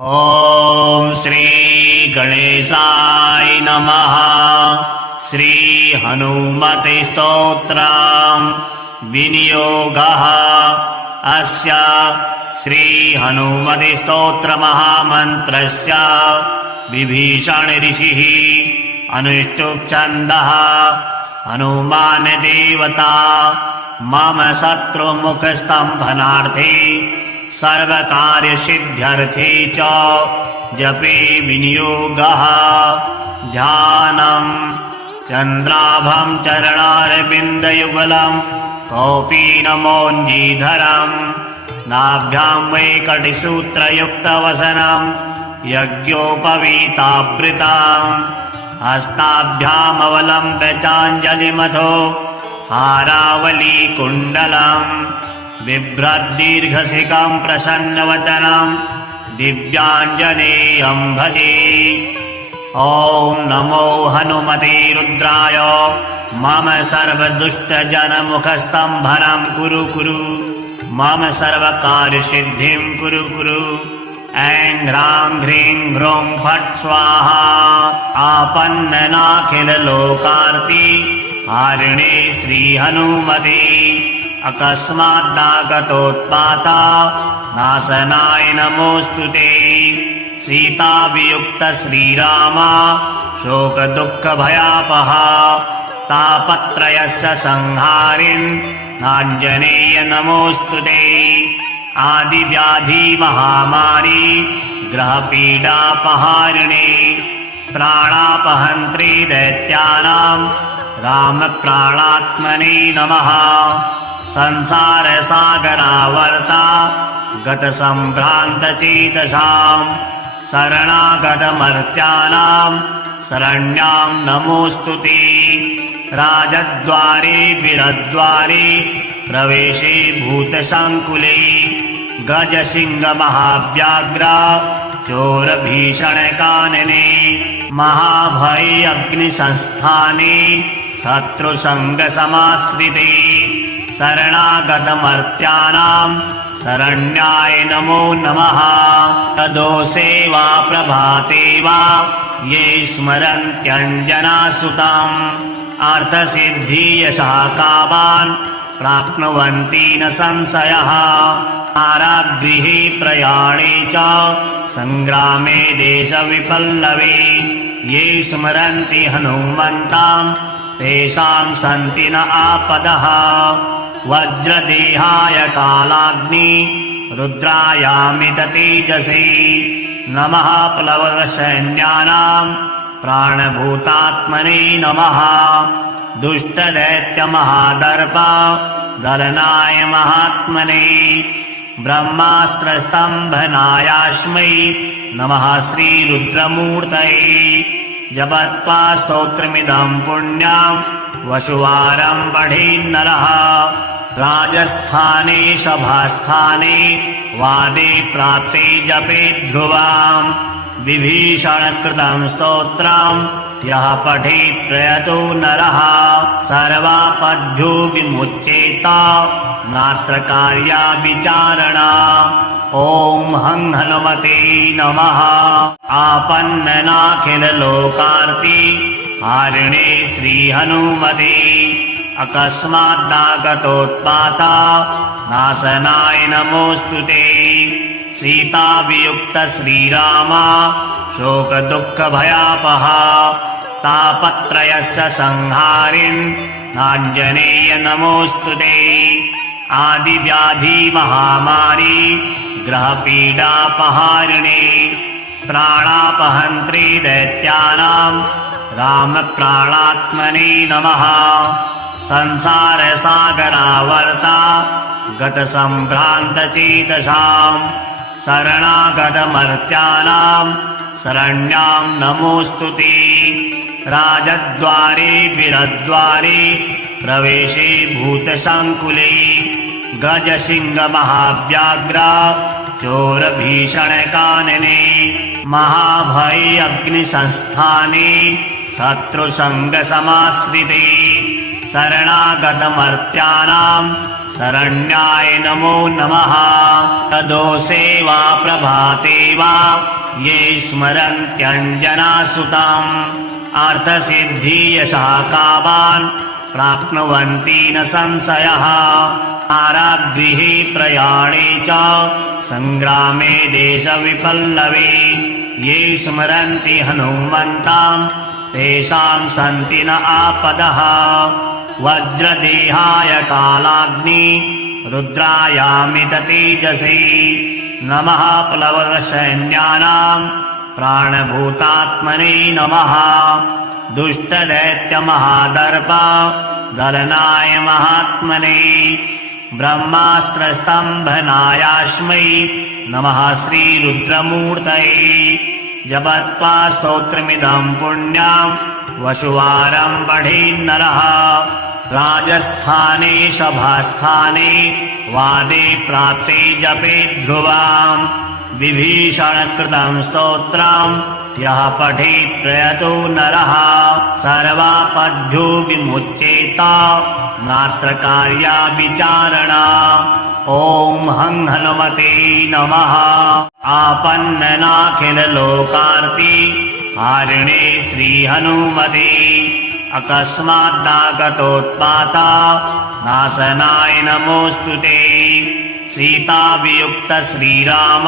ॐ श्री गणेशाय नमः। श्री हनुमते स्तोत्रम् विनियोगः। अस्य श्री हनुमते स्तोत्र महामन्त्रस्य विभीषण ऋषिः अनुष्टुप् छन्दः। हनुमान् देवता मम शत्रुमुखस्तम्भनार्थे सर्वकार्यसिद्ध्यर्थे च जपे विनियोगः। ध्यानम् चन्द्राभं चरणारविन्दयुगलम् कौपीनमौञ्जीधरम् नाभ्यां वैकटिसूत्रयुक्तवसनम् यज्ञोपवीतावृतम् हस्ताभ्यामवलम्ब्य हारावलीकुण्डलम् बिभ्रद्दीर्घशिखम् प्रसन्नवदनम् दिव्याञ्जनेयम् भजे। ॐ नमो हनुमते रुद्राय मम सर्वदुष्टजनमुखस्तम्भनं कुरु मम सर्वकार्यसिद्धिं कुरु। ऐं ह्रां ह्रीं ह्रूं फट् स्वाहा। आपन्ननाखिललोकार्ति हारिणे श्रीहनुमते अकस्माद्दागतोत्पाता नाशनाय नमोऽस्तु ते। सीतावियुक्त श्रीराम शोकदुःखभयापहा तापत्रयस्य संहारिन् नाञ्जनेय नमोऽस्तु ते। आदिव्याधिमहामारी ग्रहपीडापहारिणे प्राणापहन्त्री दैत्यानाम् रामप्राणात्मने नमः। संसारसागरावर्ता गतसम्भ्रान्तचेतसाम् शरणागतमर्त्यानाम् शरण्याम् नमोऽस्तु ते। राजद्वारे वीरद्वारे प्रवेशे भूतसङ्कुले गजसिंहमहाव्याघ्र चोरभीषणकानने महाभये अग्निसंस्थाने शत्रुसङ्गसमाश्रिते शरणागतमर्त्यानाम् शरण्याय नमो नमः। तदोषे वा प्रभाते वा ये स्मरन्त्यञ्जनासुतम् अर्थसिद्धियशः प्राप्नुवन्ति न संशयः। कारागृहे प्रयाणे च सङ्ग्रामे देशविपल्लवे ये स्मरन्ति हनुमन्ताम् तेषाम् सन्ति न आपदः। वज्रदेहाय कालाग्नि रुद्रायामित तेजसे नमः। प्लवगसैन्यानाम् प्राणभूतात्मने नमः। दुष्टदैत्यमहादर्प दलनाय महात्मने ब्रह्मास्त्रस्तम्भनायास्मै नमः श्रीरुद्रमूर्तये। जपत्वा स्तोत्रमिदं पुण्यं वसुवारं पठेन्नरः राजस्थाने सभास्थाने वादे प्राप्ते जपे ध्रुवाम्। विभीषणकृतं स्तोत्रम् यः पठेत् प्रयतो नरः सर्वापद्भ्यो विमुच्येत नात्र कार्या विचारणा। ॐ हं हनुमते नमः। आपन्ननाखिललोकार्ति हारिणे श्रीहनुमते अकस्माद्दागतोत्पाता नाशनाय नमोऽस्तु ते। सीतावियुक्त श्रीराम शोकदुःखभयापहा तापत्रयस्य संहारिन् नाञ्जनेय नमोऽस्तु ते। आदिव्याधिमहामारी ग्रहपीडापहारिणे प्राणापहन्त्री दैत्यानाम् रामप्राणात्मने नमः। संसारसागरावर्ता गतसम्भ्रान्तचेतसाम् शरणागतमर्त्यानाम् शरण्याम् नमोऽस्तु ते। राजद्वारे वीरद्वारे प्रवेशे भूतसङ्कुले गजसिंहमहाव्याघ्र चोरभीषणकानने महाभये अग्निसंस्थाने शत्रुसङ्गसमाश्रिते शरणागतमर्त्यानाम् शरण्याय नमो नमः। तदोषे वा प्रभाते वा ये स्मरन्त्यञ्जनासुतम् अर्थसिद्धियशः कामान् प्राप्नुवन्ति न संशयः। आरागृहे प्रयाणे च सङ्ग्रामे देशविपल्लवे ये स्मरन्ति हनुमन्ताम् तेषाम् सन्ति न आपदः। वज्रदेहाय कालाग्नि रुद्रायामित तेजसे नमः। प्लवसैन्यानाम् प्राणभूतात्मने नमः। दुष्टदैत्यमहादर्प दलनाय महात्मने ब्रह्मास्त्रस्तम्भनायास्मै नमः श्रीरुद्रमूर्तये। जपत्वा स्तोत्रमिदम् पुण्यम् वसुवारम् पठेन्नरः। राजस्थाने सभास्थाने वादे प्राप्ते जपे ध्रुवाम् विभीषणकृतम् स्तोत्रम् यः पठेत् प्रयतो नरः सर्वापद्भ्यो विमुच्येत नात्र कार्या विचारणा। ॐ हं हनुमते नमः। आपन्ननाखिललोकार्ति हारिणे श्रीहनुमते अकस्माद्दागतोत्पाता नाशनाय नमोऽस्तु ते। सीतावियुक्त श्रीराम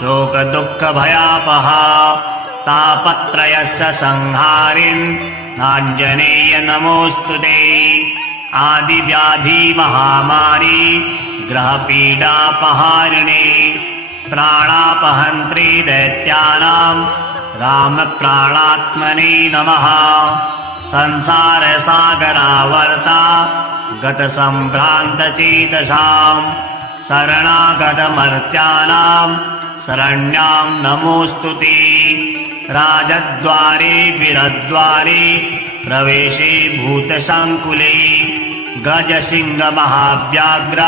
शोकदुःखभयापः तापत्रयस्य संहारिन् नाञ्जनेय नमोऽस्तु ते। आदिव्याधि महामारी ग्रहपीडापहारिणे प्राणापहन्त्री दैत्यानाम् रामप्राणात्मने नमः। संसारसागरावर्ता गतसम्भ्रान्तचेतसाम् शरणागतमर्त्यानाम् शरण्याम् नमोऽस्तु ते। राजद्वारे वीरद्वारे प्रवेशे भूतसङ्कुले गजसिंहमहाव्याघ्र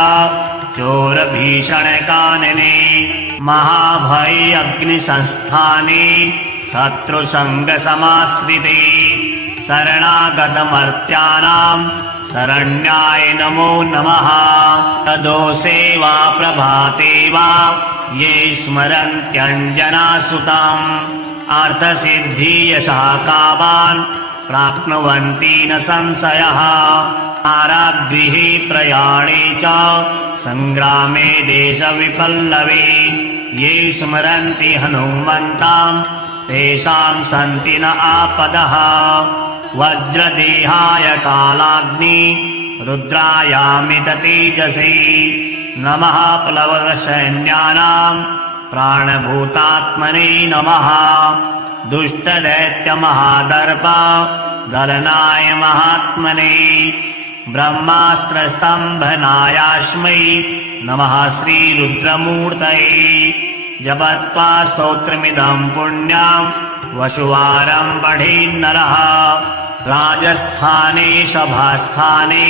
चोरभीषणकानने महाभये अग्निसंस्थाने शत्रुसङ्गसमाश्रिते शरणागतमर्त्यानाम् शरण्याय नमो नमः। तदोषे वा प्रभाते वा ये स्मरन्त्यञ्जनासुतम् अर्थसिद्धियशः कामान् प्राप्नुवन्ति न संशयः। आरागृहे प्रयाणे च सङ्ग्रामे देशविपल्लवे ये स्मरन्ति हनुमन्ताम् तेषाम् सन्ति न आपदः। वज्रदेहाय कालाग्नि रुद्रायामित तेजसे नमः। प्लवसैन्यानाम् प्राणभूतात्मने नमः। दुष्टदैत्यमहादर्प दलनाय महात्मने ब्रह्मास्त्रस्तम्भनायास्मै नमः श्रीरुद्रमूर्तये। जपत्वा स्तोत्रमिदम् पुण्यम् वसुवारम् पठेन्नरः। राजस्थाने सभास्थाने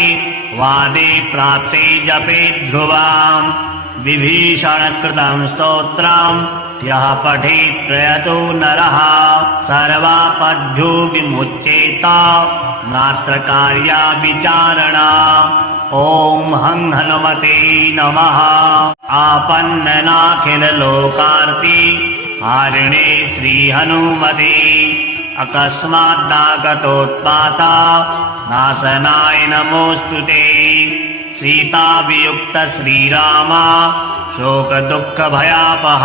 वादे प्राप्ते जपे ध्रुवाम् विभीषणकृतम् स्तोत्रम् यः पठेत् प्रयतो नरः सर्वापद्भ्यो विमुच्येत नात्र कार्या विचारणा। ॐ हं हनुमते नमः। आपन्ननाखिललोकार्ति हारिणे श्रीहनुमते अकस्माद्दागतोत्पाता नाशनाय नमोऽस्तु ते। सीतावियुक्त श्रीराम शोकदुःखभयापः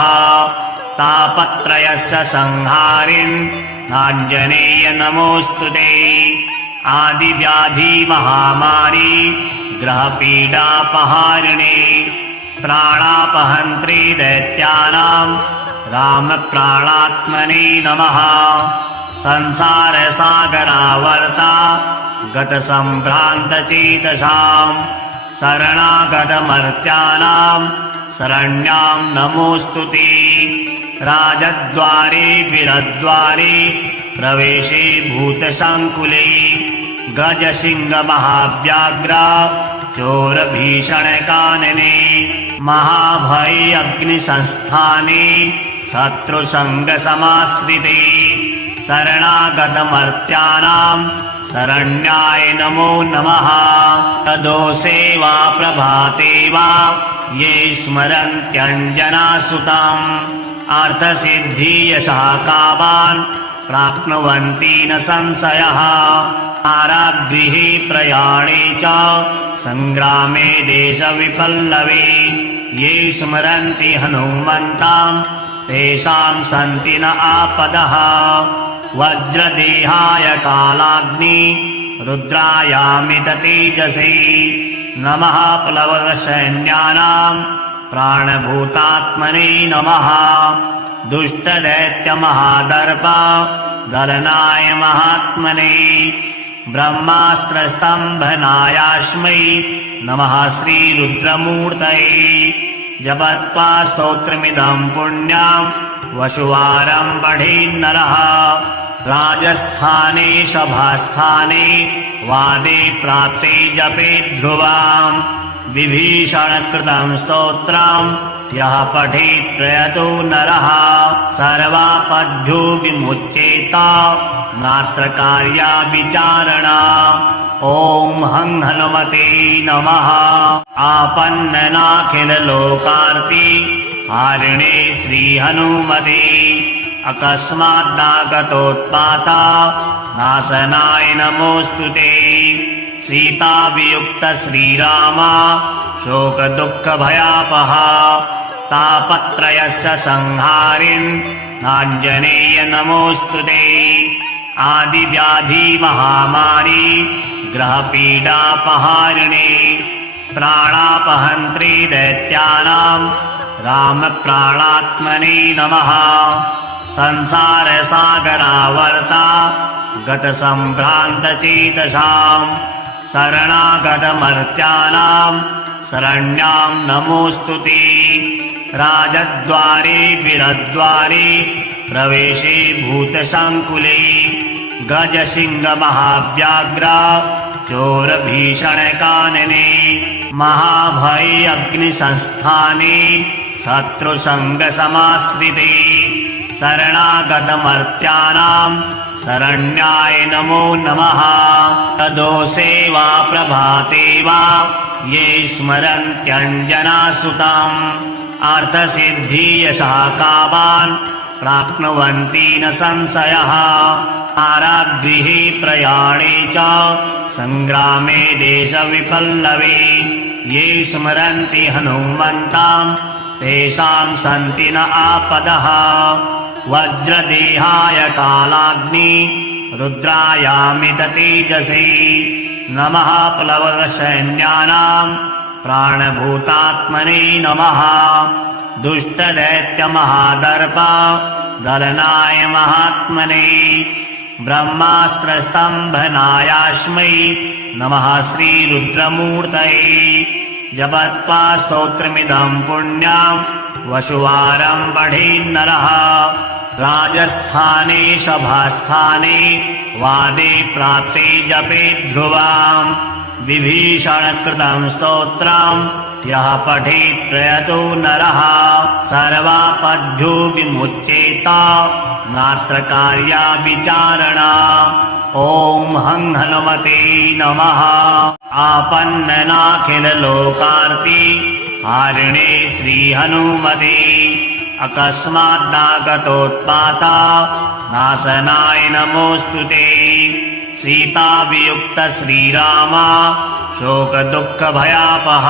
तापत्रयस्य संहारिन् नाञ्जनेय नमोऽस्तु ते। आदिव्याधि महामारी ग्रहपीडापहारिणे प्राणापहन्त्री दैत्यानाम् रामप्राणात्मने नमः। संसारसागरावर्ता गतसम्भ्रान्तचेतसाम् शरणागतमर्त्यानाम् शरण्याम् नमोऽस्तु ते। राजद्वारे वीरद्वारे प्रवेशे भूतसङ्कुले गजसिंहमहाव्याघ्र चोरभीषणकानने महाभये अग्निसंस्थाने शत्रुसङ्गसमाश्रिते शरणागतमर्त्यानाम् शरण्याय नमो नमः। तदोषे वा प्रभाते वा ये स्मरन्त्यञ्जनासुताम् अर्थसिद्धियशः कामान् प्राप्नुवन्ति न संशयः। आरागृहे प्रयाणे च सङ्ग्रामे देशविपल्लवे ये स्मरन्ति हनुमन्ताम् तेषाम् सन्ति न आपदः। वज्रदेहाय कालाग्नि रुद्रायामित तेजसे नमः। प्लवसैन्यानाम् प्राणभूतात्मने नमः। दुष्टदैत्यमहादर्प दलनाय महात्मने ब्रह्मास्त्रस्तम्भनायास्मै नमः श्रीरुद्रमूर्तये। जपत्वा स्तोत्रमिदम् पुण्यम् वशुवारम् पठेन्नरः। राजस्थाने सभास्थाने वादे प्राप्ते जपे ध्रुवाम् विभीषणकृतम् स्तोत्रम् यः पठेत् प्रयतो नरः सर्वापद्भ्यो विमुच्येत नात्र कार्या विचारणा। ॐ हं हनुमते नमः। आपन्ननाखिललोकार्ति हारिणे श्रीहनुमते अकस्माद्दागतोत्पाता नाशनाय नमोऽस्तु ते। सीतावियुक्त श्रीराम शोकदुःखभयापः तापत्रयस्य संहारिन् नाञ्जनेय नमोऽस्तु ते। आदिव्याधिमहामारी ग्रहपीडापहारिणे प्राणापहन्त्री दैत्यानाम् रामप्राणात्मने नमः। संसारसागरावर्ता गतसम्भ्रान्तचेतसाम् शरणागतमर्त्यानाम् शरण्याम् नमोऽस्तु ते। राजद्वारे वीरद्वारे प्रवेशे भूतसङ्कुले गजसिंहमहाव्याघ्र चोरभीषणकानने महाभये अग्निसंस्थाने शत्रुसङ्गसमाश्रिते शरणागतमर्त्यानाम् शरण्याय नमो नमः। तदोषे वा प्रभाते वा ये स्मरन्त्यञ्जनासुताम् अर्थसिद्धियशः कामान् प्राप्नुवन्ति न संशयः। आरागृहे प्रयाणे च सङ्ग्रामे देशविपल्लवे ये स्मरन्ति हनुमन्ताम् तेषाम् सन्ति न आपदः। वज्रदेहाय कालाग्नि रुद्रायामित तेजसे नमः। प्लवसैन्यानाम् प्राणभूतात्मने नमः। दुष्टदैत्यमहादर्प दलनाय महात्मने ब्रह्मास्त्रस्तम्भनायास्मै नमः श्रीरुद्रमूर्तये। जपत्वा स्तोत्रमिदम् पुण्यम् वशुवारम् पठेन्नरः। राजस्थाने सभास्थाने वादे प्राप्ते जपे ध्रुवाम् विभीषणकृतम् स्तोत्रम् यः पठेत् प्रयतो नरः सर्वापद्भ्यो विमुच्येत नात्र कार्या विचारणा। ॐ हं हनुमते नमः। आपन्ननाखिललोकार्ति हारिणे श्रीहनुमते अकस्माद्दागतोत्पाता नाशनाय नमोऽस्तु ते। सीतावियुक्त श्रीराम शोकदुःखभयापः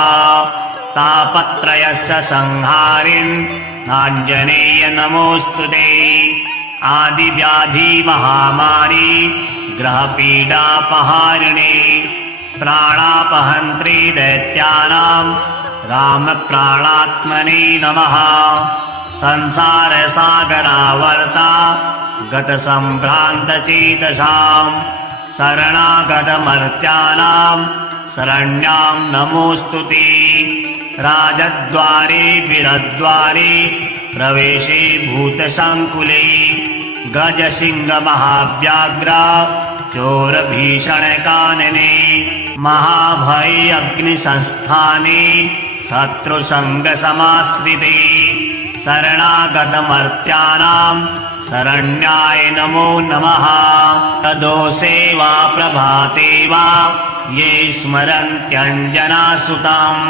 तापत्रयस्य संहारिन् नाञ्जनेय नमोऽस्तु ते। आदिव्याधिमहामारी ग्रहपीडापहारिणे प्राणापहन्त्री दैत्यानाम् रामप्राणात्मने नमः। संसारसागरावर्ता गतसम्भ्रान्तचेतसाम् शरणागतमर्त्यानाम् शरण्याम् नमोऽस्तु ते। राजद्वारे वीरद्वारे प्रवेशे भूतसङ्कुले गजसिंहमहाव्याघ्र चोरभीषणकानने महाभये अग्निसंस्थाने शत्रुसङ्गसमाश्रिते शरणागतमर्त्यानां शरण्याय नमो नमः। तदोषे वा प्रभाते वा ये स्मरन्त्यञ्जनासुताम्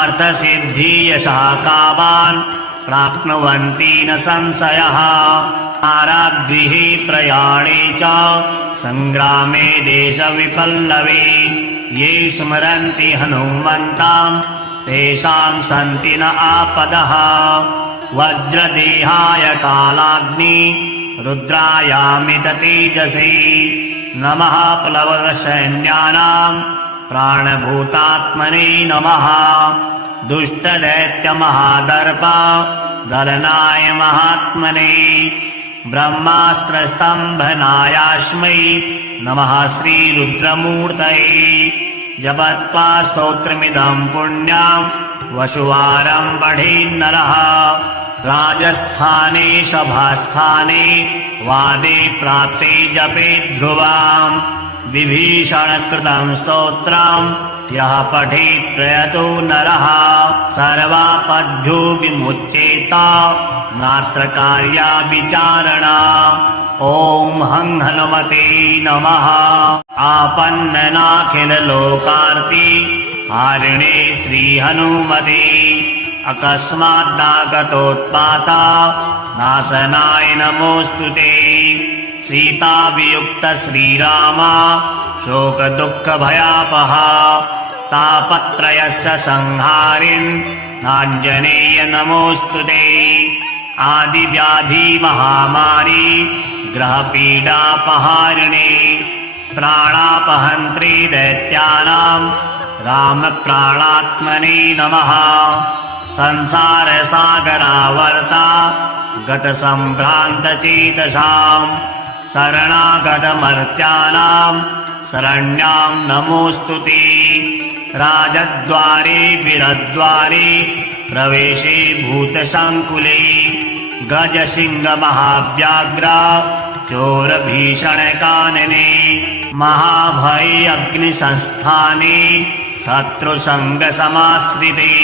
अर्थसिद्धियशः कामान् प्राप्नुवन्ति न संशयः। आरागृहे प्रयाणे च सङ्ग्रामे देशविपल्लवे ये स्मरन्ति हनुमन्ताम् तेषां सन्ति न आपदः। वज्रदेहाय कालाग्नि रुद्रायामित तेजसे नमः। प्लवगसैन्यानां प्राणभूतात्मने नमः। दुष्टदैत्यमहादर्प दलनाय महात्मने ब्रह्मास्त्रस्तम्भनायास्मै नमः श्रीरुद्रमूर्तये। जपत्वा स्तोत्रमिदं पुण्यं वसुवारं पठेन्नरः। राजस्थाने सभास्थाने वादे प्राप्ते जपे ध्रुवाम् विभीषणकृतं स्तोत्रं यः पठेत् प्रयतो नरः सर्वापद्भ्यो विमुच्येत नात्र कार्या विचारणा। ॐ हं हनुमते नमः। आपन्ननाखिललोकार्ति हारिणे श्रीहनुमते अकस्माद्दागतोत्पाता नाशनाय नमोऽस्तु ते। सीतावियुक्त श्रीराम शोकदुःखभयापः तापत्रयस्य संहारिन् नाञ्जनेय नमोऽस्तु ते। आदिव्याधि महामारी ग्रहपीडापहारिणे प्राणापहन्त्री दैत्यानां रामप्राणात्मने नमः। संसारसागरावर्ता गतसम्भ्रान्तचेतसां शरणागतमर्त्यानां शरण्यां नमोऽस्तु ते। राजद्वारे वीरद्वारे प्रवेशे भूतसङ्कुले गजसिंहमहाव्याघ्र चोरभीषणकानने महाभये अग्निसंस्थाने शत्रुसङ्गसमाश्रिते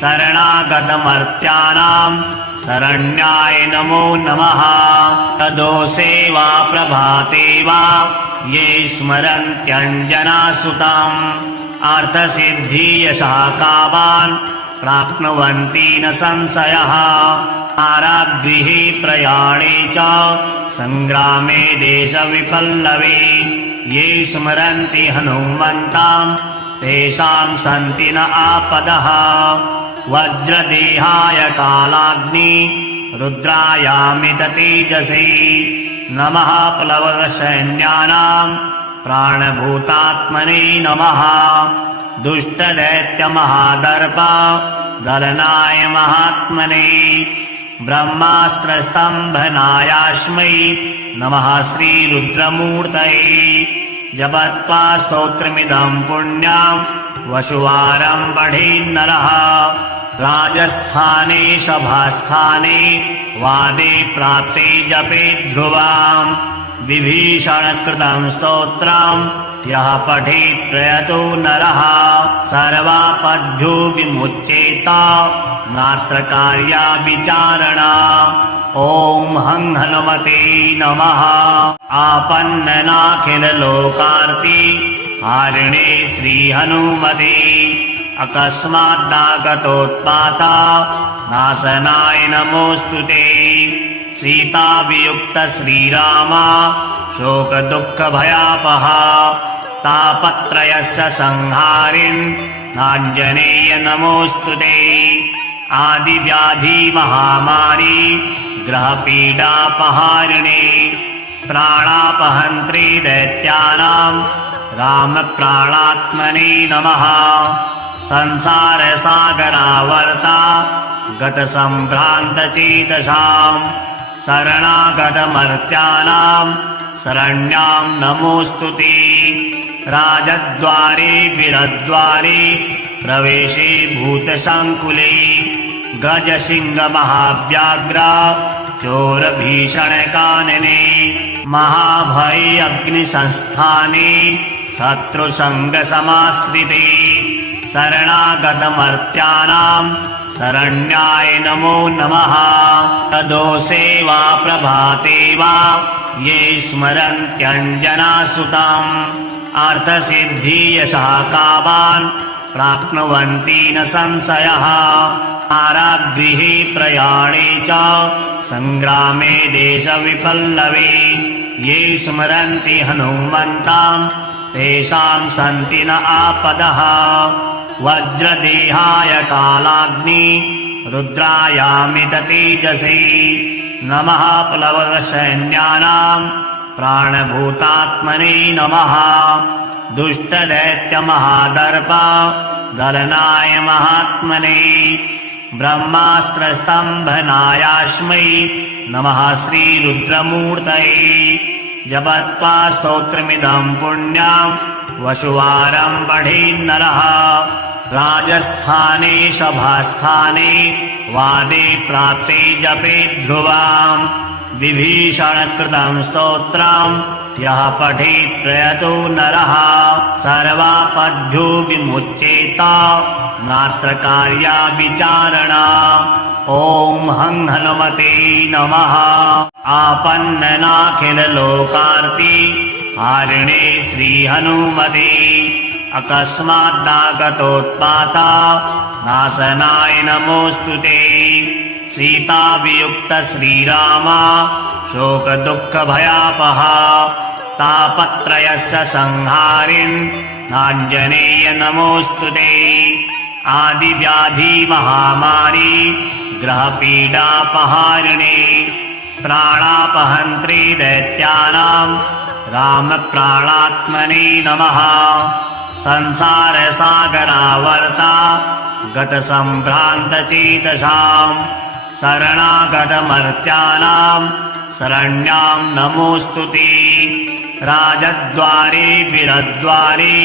शरणागतमर्त्यानां शरण्याय नमो नमः। तदोषे वा प्रभाते वा ये स्मरन्त्यञ्जनासुताम् अर्थसिद्धियशः कामान् प्राप्नुवन्ति न संशयः। आरागृहे प्रयाणे च सङ्ग्रामे देशविपल्लवे ये स्मरन्ति हनुमन्ताम् तेषां सन्ति न आपदः। वज्रदेहाय कालाग्नि रुद्रायामित तेजसे नमः। प्लवगसैन्यानां प्राणभूतात्मने नमः। दुष्टदैत्यमहादर्प दलनाय महात्मने ब्रह्मास्त्रस्तम्भनायास्मै नमः श्रीरुद्रमूर्तये। जपत्वा स्तोत्रमिदं पुण्यं वसुवारं पठेन्नरः। राजस्थाने सभास्थाने वादे प्राप्ते जपे ध्रुवाम् विभीषणकृतं स्तोत्रं यः पठेत् प्रयतो नरः सर्वापद्भ्यो विमुच्येत नात्र कार्या विचारणा। ॐ हं हनुमते नमः। आपन्ननाखिललोकार्ति हारिणे श्रीहनुमते अकस्माद्दागतोत्पाता नाशनाय नमोऽस्तु ते। सीतावियुक्त श्रीराम शोकदुःखभयापः तापत्रयस्य संहारिन् नाञ्जनेय नमोऽस्तु ते। आदिव्याधि महामारी ग्रहपीडापहारिणे प्राणापहन्त्री दैत्यानां रामप्राणात्मने नमः। संसारसागरावर्ता गतसम्भ्रान्तचेतसां शरणागतमर्त्यानां शरण्यां नमोऽस्तु ते। राजद्वारे वीरद्वारे प्रवेशे भूतसङ्कुले गजसिंहमहाव्याघ्र चोरभीषणकानने महाभये अग्निसंस्थाने शत्रुसङ्गसमाश्रिते शरणागतमर्त्यानां शरण्याय नमो नमः। तदोषे वा प्रभाते वा ये स्मरन्त्यञ्जनासुताम् अर्थसिद्धियशः कामान् प्राप्नुवन्ति न संशयः। कारागृहे प्रयाणे च सङ्ग्रामे देशविपल्लवे ये स्मरन्ति हनुमन्ताम् तेषाम् सन्ति न आपदः। वज्रदेहाय कालाग्नि रुद्रायामित तेजसे नमः। प्लवसैन्यानाम् प्राणभूतात्मने नमः। दुष्टदैत्यमहादर्प दलनाय महात्मने ब्रह्मास्त्रस्तम्भनायास्मै नमः श्रीरुद्रमूर्तये। जपत्वा स्तोत्रमिदम् पुण्यम् वसुवारम् पठेन्नरः। राजस्थाने सभास्थाने वादे प्राप्ते जपे ध्रुवाम् विभीषणकृतम् स्तोत्रम् यः पठेत् प्रयतो नरः सर्वापद्भ्यो विमुच्येत नात्र कार्या विचारणा। ॐ हं हनुमते नमः। आपन्ननाखिललोकार्ति हारिणे श्रीहनुमते अकस्माद्दागतोत्पाता नाशनाय नमोऽस्तुते। सीतावियुक्त श्रीरामा शोकदुःखभयापहा तापत्रयस्य संहारिन् नाञ्जनेय नमोऽस्तुते। आदिव्याधिमहामारी ग्रहपीडापहारिणे प्राणापहन्त्री दैत्यानाम् रामप्राणात्मने नमः। संसारसागरावर्ता गतसम्भ्रान्तचेतसाम् शरणागतमर्त्यानाम् शरण्याम् नमोऽस्तुते। राजद्वारे वीरद्वारे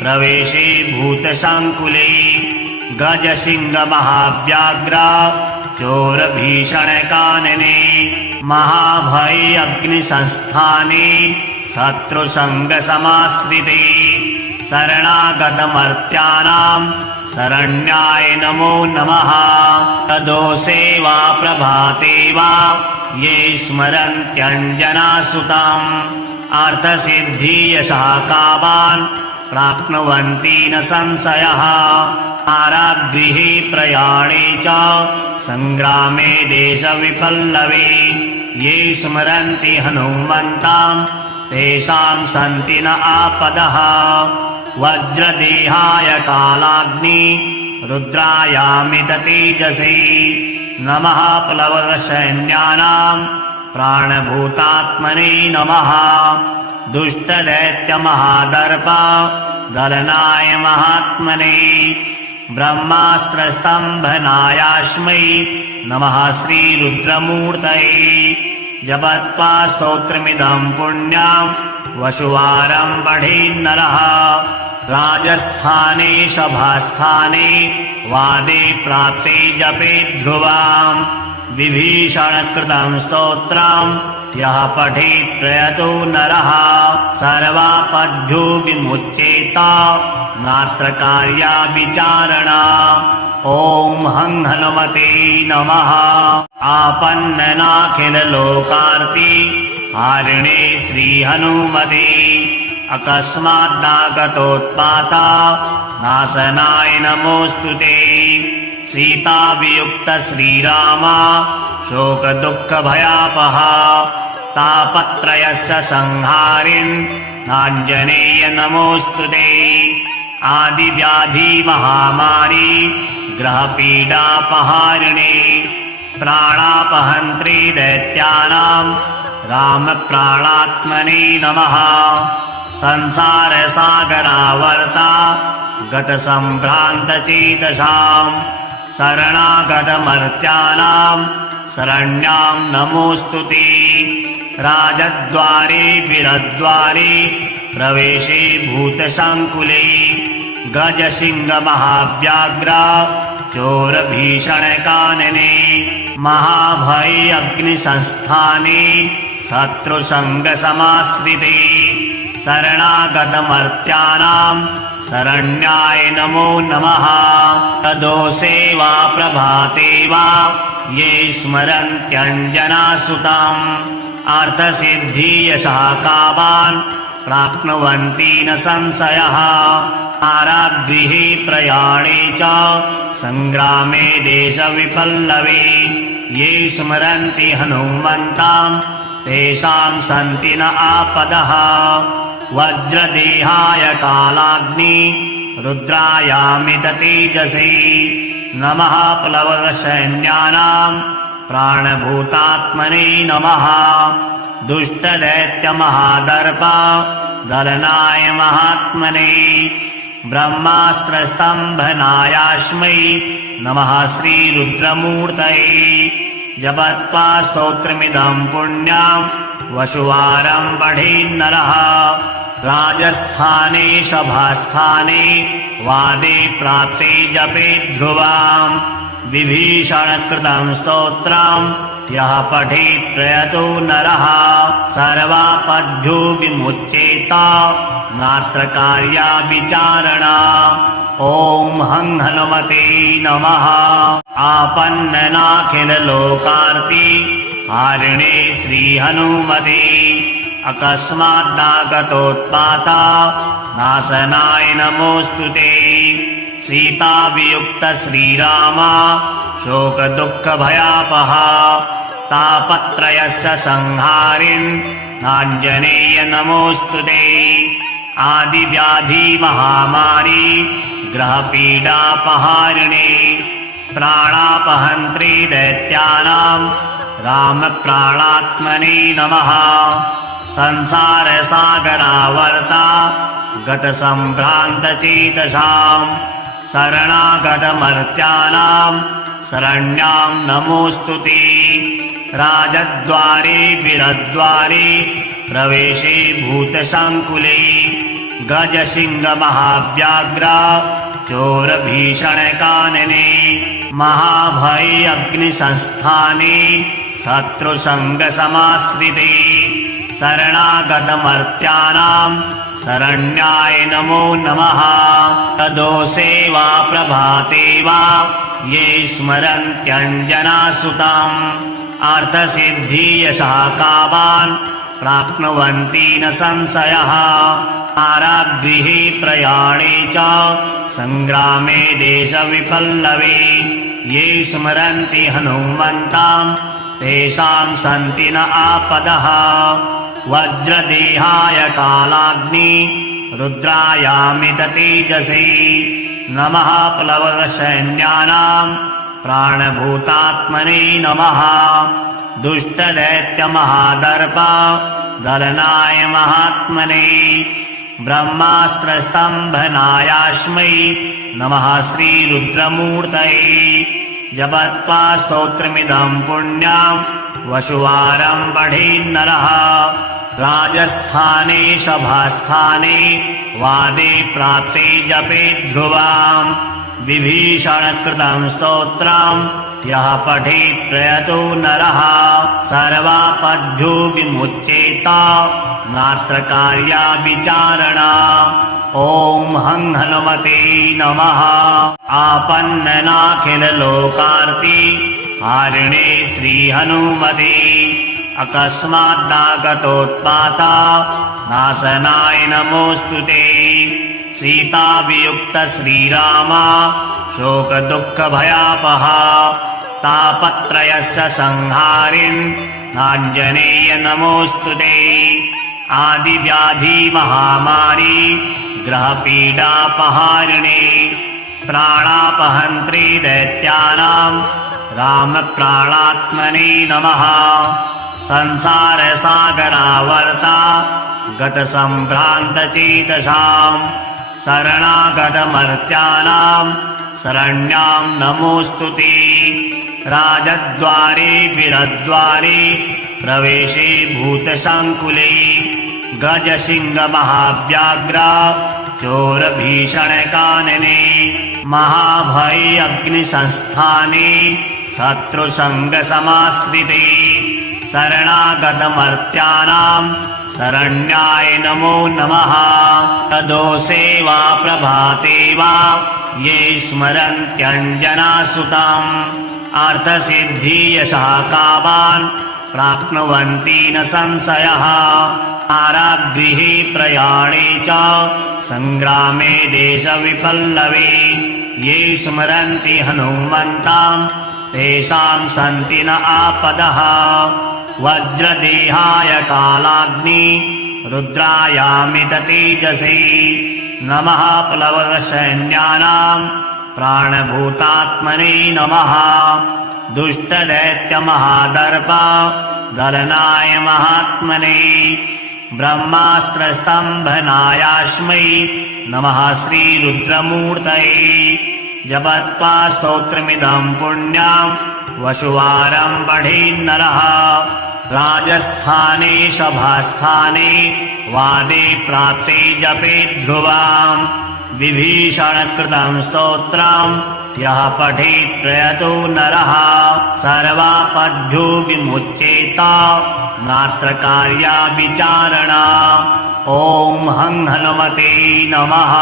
प्रवेशे भूतसङ्कुले गजसिंहमहाव्याघ्र चोरभीषणकानने महाभये अग्निसंस्थाने शत्रुसङ्गसमाश्रिते शरणागतमर्त्यानाम् शरण्याय नमो नमः। तदोषे वा प्रभाते वा ये स्मरन्त्यञ्जनासुताम् अर्थसिद्धियशः कामान् प्राप्नुवन्ति न संशयः। कारागृहे प्रयाणे च सङ्ग्रामे देशविपल्लवे ये स्मरन्ति हनुमन्ताम् तेषाम् सन्ति न आपदः। वज्रदेहाय कालाग्नि रुद्रायामित तेजसे नमः। प्लवसैन्यानाम् प्राणभूतात्मने नमः। दुष्टदैत्यमहादर्प दलनाय महात्मने ब्रह्मास्त्रस्तम्भनायास्मै नमः श्रीरुद्रमूर्तये। जपत्वा स्तोत्रमिदम् पुण्यम् वसुवारम् पठेन्नरः। राजस्थाने सभास्थाने वादे प्राप्ते जपे ध्रुवाम् विभीषणकृतम् स्तोत्रम् यः पठेत् प्रयतो नरः सर्वापद्भ्यो विमुच्येत नात्र कार्या विचारणा। ॐ हं हनुमते नमः। आपन्ननाखिललोकार्ति हारिणे श्रीहनुमते अकस्माद्दागतोत्पाता नाशनाय नमोऽस्तुते। सीतावियुक्त श्रीरामा शोकदुःखभयापहा तापत्रयस्य संहारिन् नाञ्जनेय नमोऽस्तुते। आदिव्याधिमहामारी ग्रहपीडापहारिणे प्राणापहन्त्री दैत्यानाम् रामप्राणात्मने नमः। संसारसागरावर्ता गतसम्भ्रान्तचेतसाम् शरणागतमर्त्यानाम् शरण्याम् नमोऽस्तुते। राजद्वारे वीरद्वारे प्रवेशे भूतसङ्कुले गजसिंहमहाव्याघ्र चोरभीषणकानने महाभये अग्निसंस्थाने शत्रुसङ्गसमाश्रिते शरणागतमर्त्यानाम् शरण्याय नमो नमः। तदोषे वा प्रभाते वा ये स्मरन्त्यञ्जनासुताम् अर्थसिद्धियशः कामान् प्राप्नुवन्ति न संशयः। आरागृहे प्रयाणे च सङ्ग्रामे देशविपल्लवे ये स्मरन्ति हनुमन्ताम् तेषाम् सन्ति न आपदः। वज्रदेहाय कालाग्नि रुद्रायामित तेजसे नमः। प्लवसैन्यानाम् प्राणभूतात्मने नमः। दुष्टदैत्यमहादर्प दलनाय महात्मने ब्रह्मास्त्रस्तम्भनायास्मै नमः श्रीरुद्रमूर्तये। जपत्वा स्तोत्रमिदम् पुण्यम् वसुवारम् पठेन्नरः। राजस्थाने सभास्थाने वादे प्राप्ते जपे ध्रुवाम् विभीषणकृतम् स्तोत्रम् यः पठेत् प्रयतो नरः सर्वापद्भ्यो विमुच्येत नात्र कार्या विचारणा। ॐ हं हनुमते नमः। आपन्ननाखिललोकार्ति हारिणे श्रीहनुमते अकस्माद्दागतोत्पाता नाशनाय नमोऽस्तुते। सीतावियुक्त श्रीराम शोकदुःखभयापहा तापत्रयस्य संहारिन् नाञ्जनेय नमोऽस्तुते। आदिव्याधिमहामारी ग्रहपीडापहारिणे प्राणापहन्त्री दैत्यानाम् रामप्राणात्मने नमः। संसारसागरावर्ता गतसम्भ्रान्तचेतसाम् शरणागतमर्त्यानाम् शरण्याम् नमोऽस्तुते। राजद्वारे वीरद्वारे प्रवेशे भूतसङ्कुले गजसिंहमहाव्याघ्र चोरभीषणकानने महाभये अग्निसंस्थाने शत्रुसङ्गसमाश्रिते शरणागतमर्त्यानाम् शरण्याय नमो नमः। तदोषे वा प्रभाते वा ये स्मरन्त्यञ्जनासुताम् अर्थसिद्धियशः कामान् प्राप्नुवन्ति न संशयः। आरागृहे प्रयाणे च सङ्ग्रामे देशविपल्लवे ये स्मरन्ति हनुमन्ताम् तेषाम् सन्ति न आपदः। वज्रदेहाय कालाग्नि रुद्रायामित तेजसे नमः। प्लवसैन्यानाम् प्राणभूतात्मने नमः। दुष्टदैत्यमहादर्प दलनाय महात्मने ब्रह्मास्त्रस्तम्भनायास्मै नमः श्रीरुद्रमूर्तये। जपत्वा स्तोत्रमिदम् पुण्यम् वसुवारम् पठेन्नरः। राजस्थाने सभास्थाने वादे प्राप्ते जपे ध्रुवाम् विभीषणकृतम् स्तोत्रम् यः पठेत् प्रयतो नरः सर्वापद्भ्यो विमुच्येत नात्र कार्या विचारणा। ॐ हं हनुमते नमः। आपन्ननाखिललोकार्ति हारिणे श्रीहनुमते अकस्माद्दागतोत्पाता नाशनाय नमोऽस्तुते। सीतावियुक्त श्रीराम शोकदुःखभयापहा तापत्रयस्य संहारिन् नाञ्जनेय नमोऽस्तुते। आदिव्याधिमहामारी ग्रहपीडापहारिणे प्राणापहन्त्री दैत्यानाम् रामप्राणात्मने नमः। संसारसागरावर्ता गतसम्भ्रान्तचेतसाम् शरणागतमर्त्यानाम् शरण्याम् नमोऽस्तुते। राजद्वारे वीरद्वारे प्रवेशे भूतसङ्कुले गजसिंहमहाव्याघ्र चोरभीषणकानने महाभये अग्निसंस्थाने शत्रुसङ्गसमाश्रिते शरणागतमर्त्यानाम् शरण्याय नमो नमः। तदोषे वा प्रभाते वा ये स्मरन्त्यञ्जनासुताम् अर्थसिद्धियशः कामान् प्राप्नुवन्ति न संशयः। कारागृहे प्रयाणे च सङ्ग्रामे देशविपल्लवे ये स्मरन्ति हनुमन्ताम् तेषाम् सन्ति न आपदः। वज्रदेहाय कालाग्नि रुद्रायामित तेजसे नमः। प्लवसैन्यानाम् प्राणभूतात्मने नमः। दुष्टदैत्यमहादर्प दलनाय महात्मने ब्रह्मास्त्रस्तम्भनायास्मै नमः श्रीरुद्रमूर्तये। जपत्वा स्तोत्रमिदम् पुण्यम् वसुवारम् पठेन्नरः राजस्थाने सभास्थाने वादे प्राप्ते जपेत् ध्रुवाम्। विभीषणकृतम् स्तोत्रम् यः पठेत् प्रयतो नरः सर्वापद्भ्यो विमुच्येत नात्र कार्या विचारणा। ॐ हं हनुमते नमः।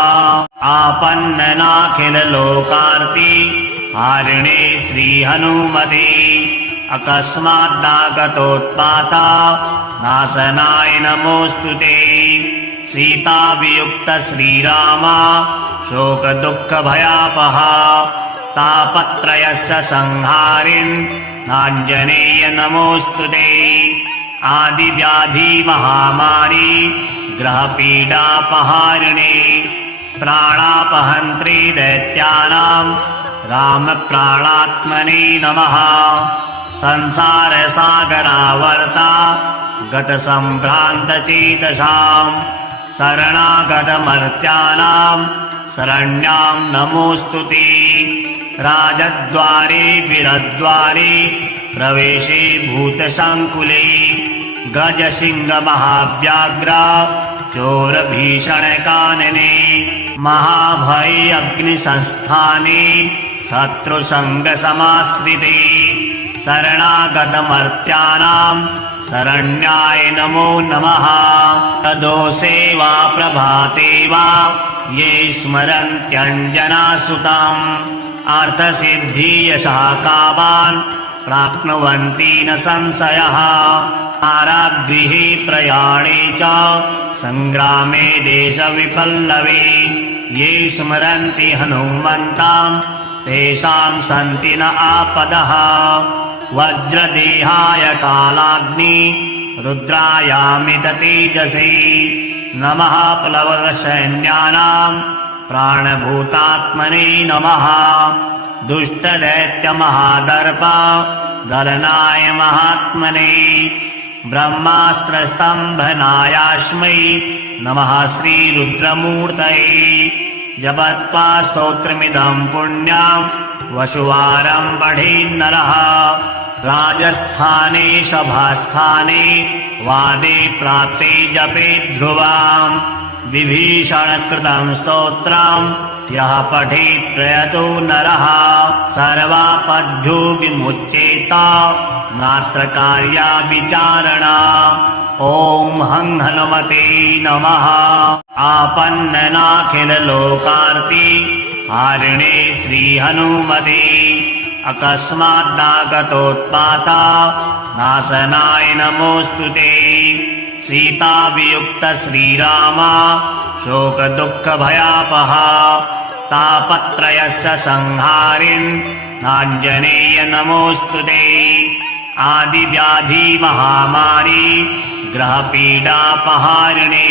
आपन्ननाखिललोकार्ति हारिणे श्रीहनुमते अकस्माद्दागतोत्पाता नाशनाय नमोऽस्तु ते। सीतावियुक्त श्रीराम शोकदुःखभयापहा तापत्रयस्य संहारिन् नाञ्जनेय नमोऽस्तु ते। आदिव्याधि महामारी ग्रहपीडापहारिणे प्राणापहन्त्री दैत्यानाम् रामप्राणात्मने नमः। संसारसागरावर्ता गतसम्भ्रान्तचेतसाम् शरणागतमर्त्यानाम् शरण्याम् नमोऽस्तु ते। राजद्वारे वीरद्वारे प्रवेशे भूतसङ्कुले गजसिंहमहाव्याघ्र चोरभीषणकानने महाभये अग्निसंस्थाने शत्रुसङ्गसमाश्रिते शरणागतमर्त्यानाम् शरण्याय नमो नमः। तदोषे वा प्रभाते वा ये स्मरन्त्यञ्जनासुताम् अर्थसिद्धियशः कामान् प्राप्नुवन्ति न संशयः। कारागृहे प्रयाणे च सङ्ग्रामे देशविपल्लवे ये स्मरन्ति हनुमन्ताम् तेषाम् सन्ति न आपदः। वज्रदेहाय कालाग्नि रुद्रायामित तेजसे नमः। प्लवसैन्यानाम् प्राणभूतात्मने नमः। दुष्टदैत्यमहादर्प दलनाय महात्मने ब्रह्मास्त्रस्तम्भनायास्मै नमः श्रीरुद्रमूर्तये। जपत्वा स्तोत्रमिदम् पुण्यम् वसुवारम् पठेन्नरः राजस्थाने सभास्थाने वादे प्राप्ते जपेत् ध्रुवाम्। विभीषणकृतम् स्तोत्रम् यः पठेत् प्रयतो नरः सर्वापद्भ्यो विमुच्येत नात्र कार्या विचारणा। ॐ हं हनुमते नमः। आपन्ननाखिललोकार्ति हारिणे श्रीहनुमते अकस्माद्दागतोत्पाता नाशनाय नमोऽस्तु ते। सीतावियुक्त श्रीराम शोकदुःखभयापहा तापत्रयस्य संहारिन् नाञ्जनेय नमोऽस्तु ते। आदिव्याधि महामारी ग्रहपीडापहारिणे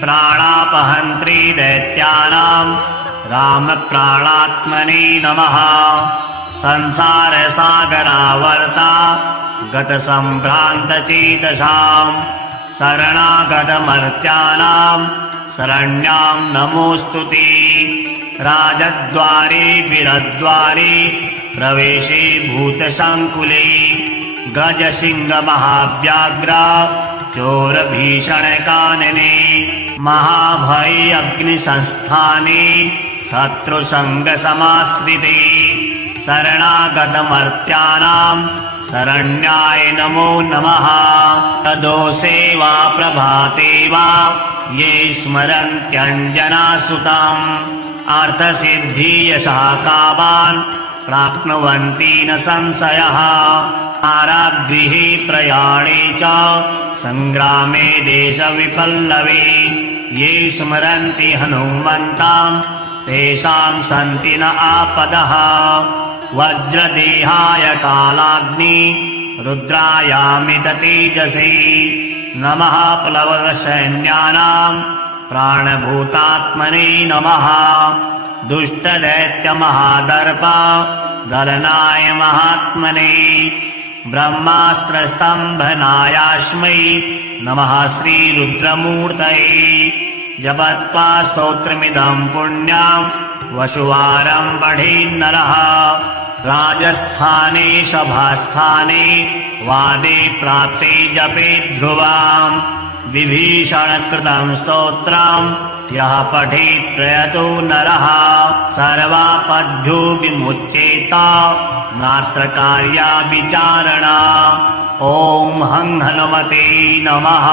प्राणापहन्त्री दैत्यानाम् रामप्राणात्मने नमः। संसारसागरावर्ता गतसम्भ्रान्तचेतसाम् शरणागतमर्त्यानाम् शरण्याम् नमोऽस्तु ते। राजद्वारे वीरद्वारे प्रवेशे भूतसङ्कुले गजसिंहमहाव्याघ्र चोरभीषणकानने महाभये अग्निसंस्थाने शत्रुसङ्गसमाश्रिते शरणागतमर्त्यानाम् शरण्याय नमो नमः। तदोषे वा प्रभाते वा ये स्मरन्त्यञ्जनासुताम् अर्थसिद्धियशः कामान् प्राप्नुवन्ति न संशयः। कारागृहे प्रयाणे च सङ्ग्रामे देशविपल्लवे ये स्मरन्ति हनुमन्ताम् तेषाम् सन्ति न आपदः। वज्रदेहाय कालाग्नि रुद्रायामित तेजसे नमः। प्लवसैन्यानाम् प्राणभूतात्मने नमः। दुष्टदैत्यमहादर्प दलनाय महात्मने ब्रह्मास्त्रस्तम्भनायास्मै नमः श्रीरुद्रमूर्तये। जपत्वा स्तोत्रमिदम् पुण्यम् वसुवारम् पठेन्नरः राजस्थाने सभास्थाने वादे प्राप्ते जपे ध्रुवाम् विभीषणकृतम् स्तोत्रम् यः पठेत् प्रयतो नरः सर्वापद्भ्यो विमुच्येत नात्र कार्या विचारणा। ॐ हं हनुमते नमः।